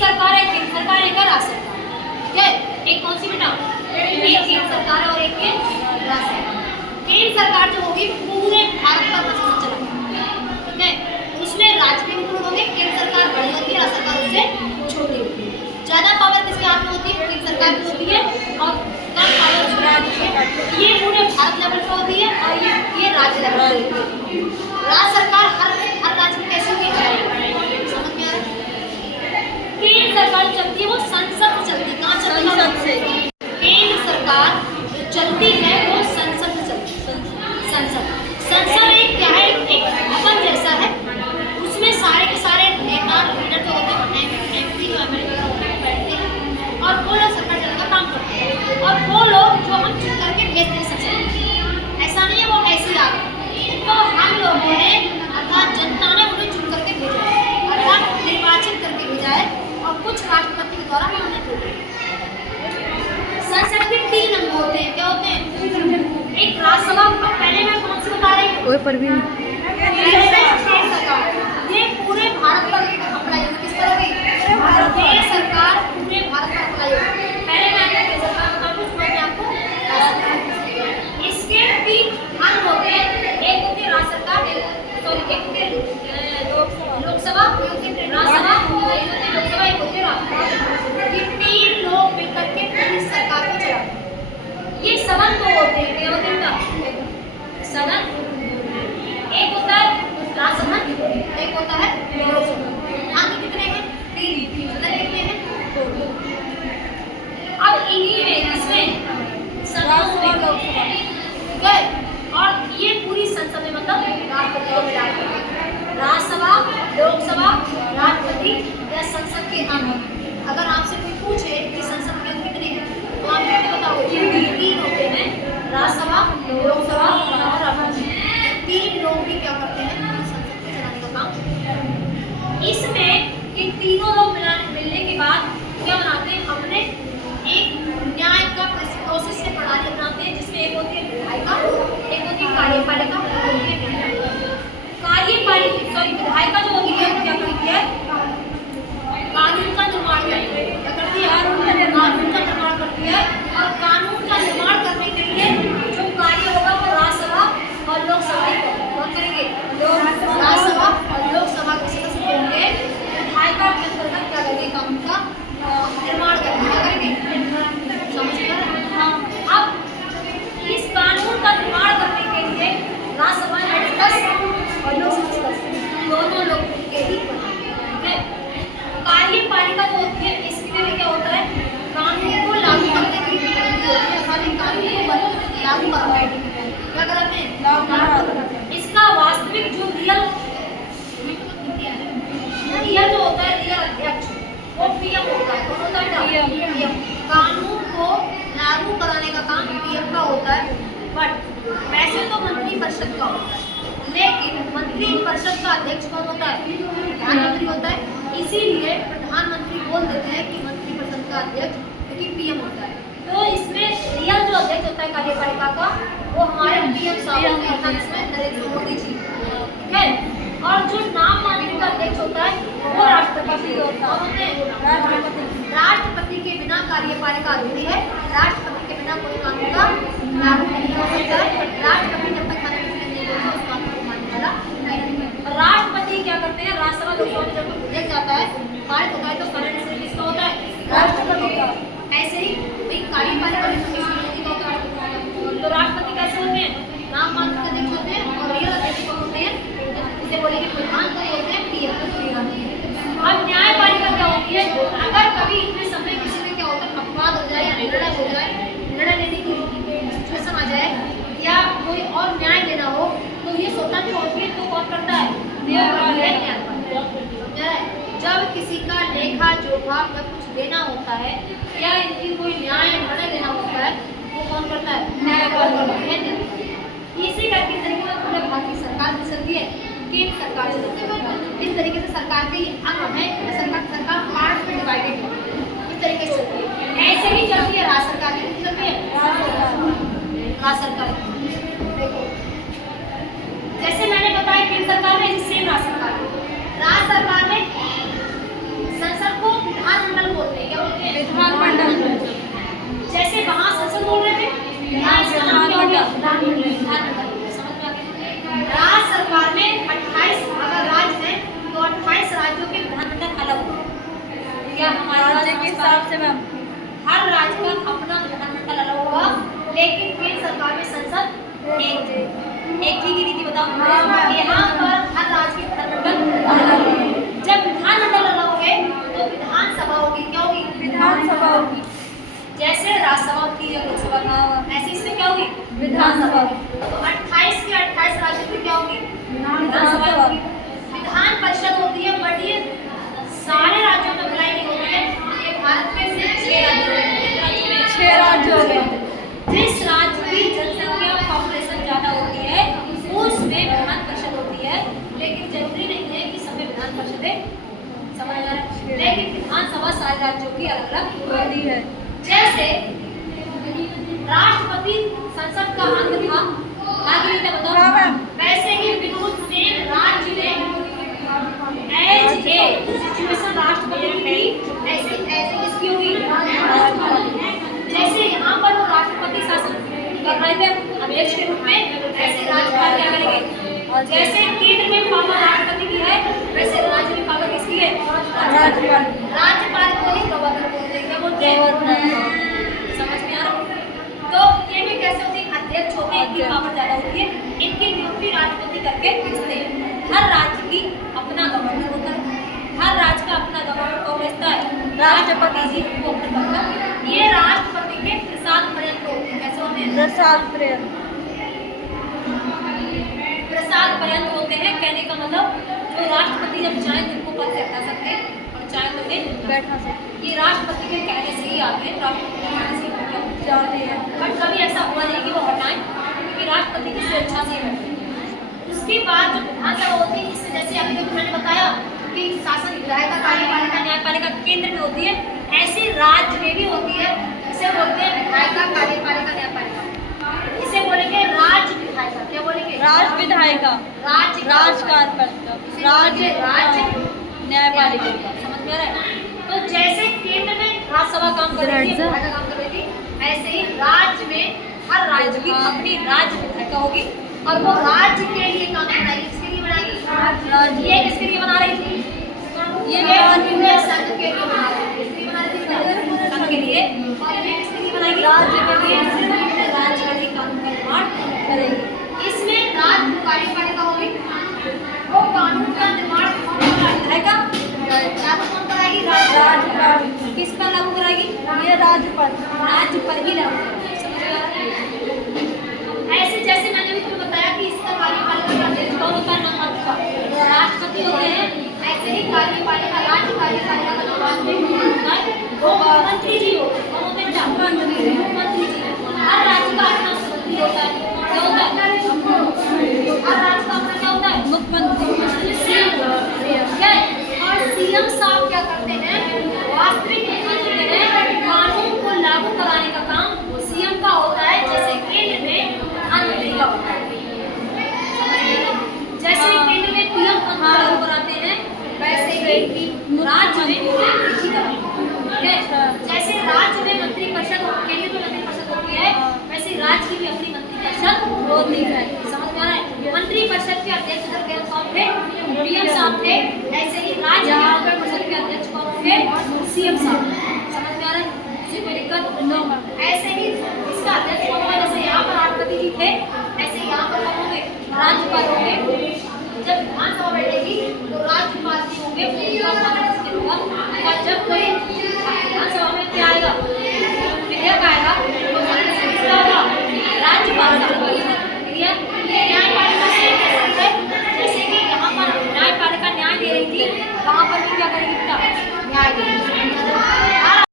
सरकार है, केंद्र सरकार, एक है राज्य सरकार। ठीक है, एक कौन सी बेटा, एक केंद्र सरकार है और एक है राज्य सरकार। केंद्र सरकार जो होगी पूरे भारत का प्रशासन चलाएगी। ठीक है, उसमें राज्य भी इंक्लूड होंगे। केंद्र सरकार बड़ी होती है, राज्य सरकार उससे छोटी होती है। ज्यादा पावर किसके हाथ में होती है, केंद्र सरकार की होती है, और कम पावर उसके हाथ में होती है। ये पूरे भारत लेवल पर होती है और ये राज्य लेवल पर होती है। राज्य सरकार हर राज्य में कैसे होगी, समझ में आ रहा है? केंद्र सरकार चलती है वो संसद से चलती है। कहाँ चलती है? संसद से। केंद्र सरकार जो चलती है वो संसद से चलती है। संसद एक क्या है, एक भवन जैसा है। उसमें सारे के सारे नेता लीडर जो होते हैं, एमपी जो अमेरिका होते हैं, बैठते हैं और वो लोग सरकार चलाने का काम करते हैं। और वो लोग जो हम चुन करके भेजते हैं संसद, ऐसा नहीं है वो ऐसे आ गए, उनको हम लोगों ने अर्थात जनता ने उन्हें चुन करके भेजा है, अर्थात निर्वाचित करके भेजा है और कुछ राष्ट्रपति के द्वारा उन्हें भेजा है। संसद के 3 अंग होते हैं। क्या होते हैं? एक राज्यसभा, पहले मैं कौन सी बता रही हूँ, पर भी ये पूरे भारत पर अप्लाई होगी। किस पर होगी? केंद्र सरकार पूरे भारत पर अप्लाई होगी। पहले मैं आपको केंद्र सरकार बता दूं, उसके बाद मैं आपको राज्य सरकार। इसके 3 अंग होते हैं। एक होती है राज्य सरकार, एक होती है लोकसभा, एक होती है राज्यसभा, एक होती है लोकसभा, एक होती है राज्यसभा। ये 3 लोग मिलकर के पूरी सरकार को चलाते हैं। ये सदन 2 होते हैं। क्या होते हैं? सदन एक होता है राज्यसभा, एक होता है लोकसभा। आगे कितने हैं? 3। सदन कितने हैं? 2। अब इन्हीं में किसमें सदन में लोकसभा, ठीक है, और ये पूरी संसद में मतलब राष्ट्रपति को मिला कर राज्यसभा, लोकसभा, राष्ट्रपति या संसद के अंग। अगर आपसे कोई पूछे कि संसद के अंग कितने हैं तो आप कैसे बताओगे? 3 होते हैं, राज्यसभा, लोकसभा और राष्ट्रपति। 3 लोग भी क्या करते हैं? संसद के चलाने का काम। इसमें इन तीनों लोग मिलने के बाद क्या बनाते हैं? अपने एक न्याय का प्रोसेस से प्रणाली बनाते हैं, जिसमें एक होती है विधायिका, एक होती है कार्यपालिका, एक होती है न्यायपालिका। विधायिका जो होती है क्या करती है? कानून का निर्माण करती है। क्या करती है? कानून का निर्माण करती है। और कानून का निर्माण करने के लिए जो कार्य होगा वो राज्यसभा और लोकसभा कौन करेंगे? राज्यसभा और लोकसभा के सदस्य होंगे। विधायिका के अंतर्गत क्या करेंगे? कानून का निर्माण करेंगे। क्या करेंगे? समझ गए? अब इस कानून का निर्माण करने के लिए राज्यसभा में 10 और लोकसभा सदस्य दोनों लोग के ही बने। कार्यपालिका जो होती है इसके लिए क्या होता है? कानून को लागू करने की होती है, खाली कानून को लागू करवाएगी। क्या कराते हैं? लागू। इसका वास्तविक जो रियल जो होता है, रियल अध्यक्ष वो पीएम होता है। कौन होता है? पीएम। कानून को लागू कराने का काम पीएम का होता है, बट वैसे तो मंत्री परिषद का होता है, लेकिन मंत्री परिषद का अध्यक्ष कौन होता है? प्रधानमंत्री होता है। इसीलिए प्रधानमंत्री बोल देते हैं कि मंत्री परिषद का अध्यक्ष, क्योंकि पीएम होता है। तो इसमें रियल जो अध्यक्ष होता है कार्यपालिका का वो हमारे पीएम साहब होते हैं, इसमें नरेंद्र मोदी जी, ठीक है। और जो नाम मात्र का अध्यक्ष होता है वो राष्ट्रपति होता है। राष्ट्रपति के बिना कार्यपालिका अधूरी है। राष्ट्रपति के बिना कोई कानून का लागू नहीं हो सकता है। राष्ट्रपति जब तक खाना नहीं देता उस कानून को मानने वाला नहीं। राष्ट्रपति क्या करते हैं? राज्यसभा लोकसभा में जब भेज जाता है, पारित होता है, तो फाइनल डिसीजन किसका होता है? राष्ट्रपति का। ऐसे ही भाई कार्यपालिका तो राष्ट्रपति कैसे होते हैं? नाम मात्र अध्यक्ष होते हैं और रियल अध्यक्ष कौन होते हैं? इसे बोलेंगे प्रधान, को बोलते हैं पीएम। अब न्यायपालिका क्या होती है? अगर कभी इतने समय किसी में क्या होता है, अपवाद हो जाए या निर्णय हो जाए, निर्णय लेने की सिचुएशन आ जाए या कोई और न्याय देना हो, तो ये स्वतंत्र होती है। तो कौन करता है? न्यायपालिका। जब किसी का लेखा जोखा या कुछ देना होता है या इनकी कोई न्याय निर्णय देना होता है, वो कौन करता है? न्यायपालिका। इसी करके तरीके से पूरे भारत की सरकार भी चलती है, केंद्र सरकार चलती है। इस तरीके से सरकार के अंग है, सरकार पार्ट में डिवाइडेड है, इस तरीके से चलती है। ऐसे ही चलती है राज्य सरकार भी चलती है। राज्य सरकार देखो, जैसे मैंने बताया केंद्र सरकार में, इससे राज्य सरकार में संसद को विधान से मैम। हर राज्य का अपना विधानमंडल अलग होगा, लेकिन केंद्र सरकार में संसद एक ही की रीति बताओ। यहाँ पर हर राज्य के विधानमंडल अलग होंगे। जब विधानमंडल अलग होंगे तो विधानसभा होगी। क्या होगी? विधानसभा होगी। जैसे राज्यसभा होती है, लोकसभा की, ऐसे इसमें क्या होगी? विधानसभा। तो 28 के 28 राज्यों में क्या होगी? विधानसभा होगी। विधान परिषद होती है, बट ये सारे राज्यों में अप्लाई नहीं होती है। ये भारत के सिर्फ 6 राज्यों में, 6 राज्यों में। जिस राज्य की जनसंख्या पॉपुलेशन ज्यादा होती है उसमें विधान परिषद होती है, लेकिन जरूरी नहीं है कि सब में विधान परिषदें, समझ आ रहा है? लेकिन विधानसभा सारे राज्यों की अलग अलग होती है। जैसे राष्ट्रपति संसद का अंग था, आगे नहीं बताओ। वैसे ही बिल्कुल सेम राज्य में एज ए सिचुएशन राष्ट्रपति की थी, ऐसे इसकी होगी। जैसे यहाँ पर वो राष्ट्रपति शासन कर रहे थे अध्यक्ष के रूप में, ऐसे राज्यपाल क्या करेंगे? जैसे केंद्र में पावर राष्ट्रपति की है, वैसे राज्य में पावर किसकी है? राज्यपाल। राज्यपाल को ही गवर्नर बोलते हैं। क्या बोलते हैं? समझ में आ रहा? तो ये भी कैसे होते हैं? अध्यक्ष होते हैं, इनकी पावर ज्यादा होती है, इनकी नियुक्ति राष्ट्रपति करके भेजते हैं। हर राज्य की अपना गवर्नर होता है, हर राज्य का अपना गवर्नर कौन भेजता है? राष्ट्रपति जी को अपने गवर्नर। ये राष्ट्रपति के प्रसाद पर्यंत होते हैं। कैसे होते हैं? प्रसाद पर्यंत। प्रसाद पर्यंत होते हैं। कहने का मतलब जो राष्ट्रपति जब चाहे दिन को पद से हटा सकते हैं और चाहे तो दिन बैठा सकते। ये राष्ट्रपति के कहने से ही आते हैं, राष्ट्रपति के कहने से ही जाते हैं। बट कभी ऐसा हुआ नहीं कि वो हटाएं, क्योंकि राष्ट्रपति की स्वेच्छा से ही बैठे। उसके बाद जो विधानसभा होती है, इससे जैसे अभी तक मैंने बताया कि शासन विधायिका, कार्यपालिका, न्यायपालिका केंद्र में होती है, ऐसी राज्य में भी होती है। इसे बोलते हैं विधायिका, कार्यपालिका, न्यायपालिका। इसे बोलेंगे राज्य विधायिका। क्या बोलेंगे? राज्य विधायिका। राज्य कार्यपालिका। राज्य न्यायपालिका। समझ में आ रहा है? तो जैसे केंद्र में राज्यसभा काम कर रही है, विधायिका काम कर रही थी, ऐसे ही राज्य में हर राज्य की अपनी राज्य विधायिका होगी और वो राज्य के लिए कानून बनाएगी। किसके लिए बनाएगी? ये किसके लिए बना रही थी? ये पूरे संघ के लिए बना रही थी। किसके लिए बना रही थी? संघ के लिए। और ये किसके लिए बनाएगी? राज्य के लिए। पूरे राज्य के लिए कानून का निर्माण करेगी। इसमें राज्य कार्यपालिका होगी, वो कानून का निर्माण कौन कराएगा? लागू कौन कराएगी? राज्यपाल। किस पर लागू कराएगी? ये राज्यपाल। राज्य पर ही लागू कराएगी। समझ में आ रहा है? ऐसे जैसे मैंने भी तुम्हें बताया कि इसका कार्यपालिका का अध्यक्ष कौन होता है? नमस्कार, राष्ट्रपति होते हैं। ऐसे ही कार्यपालिका, राज्य कार्यपालिका का जो राष्ट्रपति होता है वो मंत्री जी होते हैं। कौन होते हैं?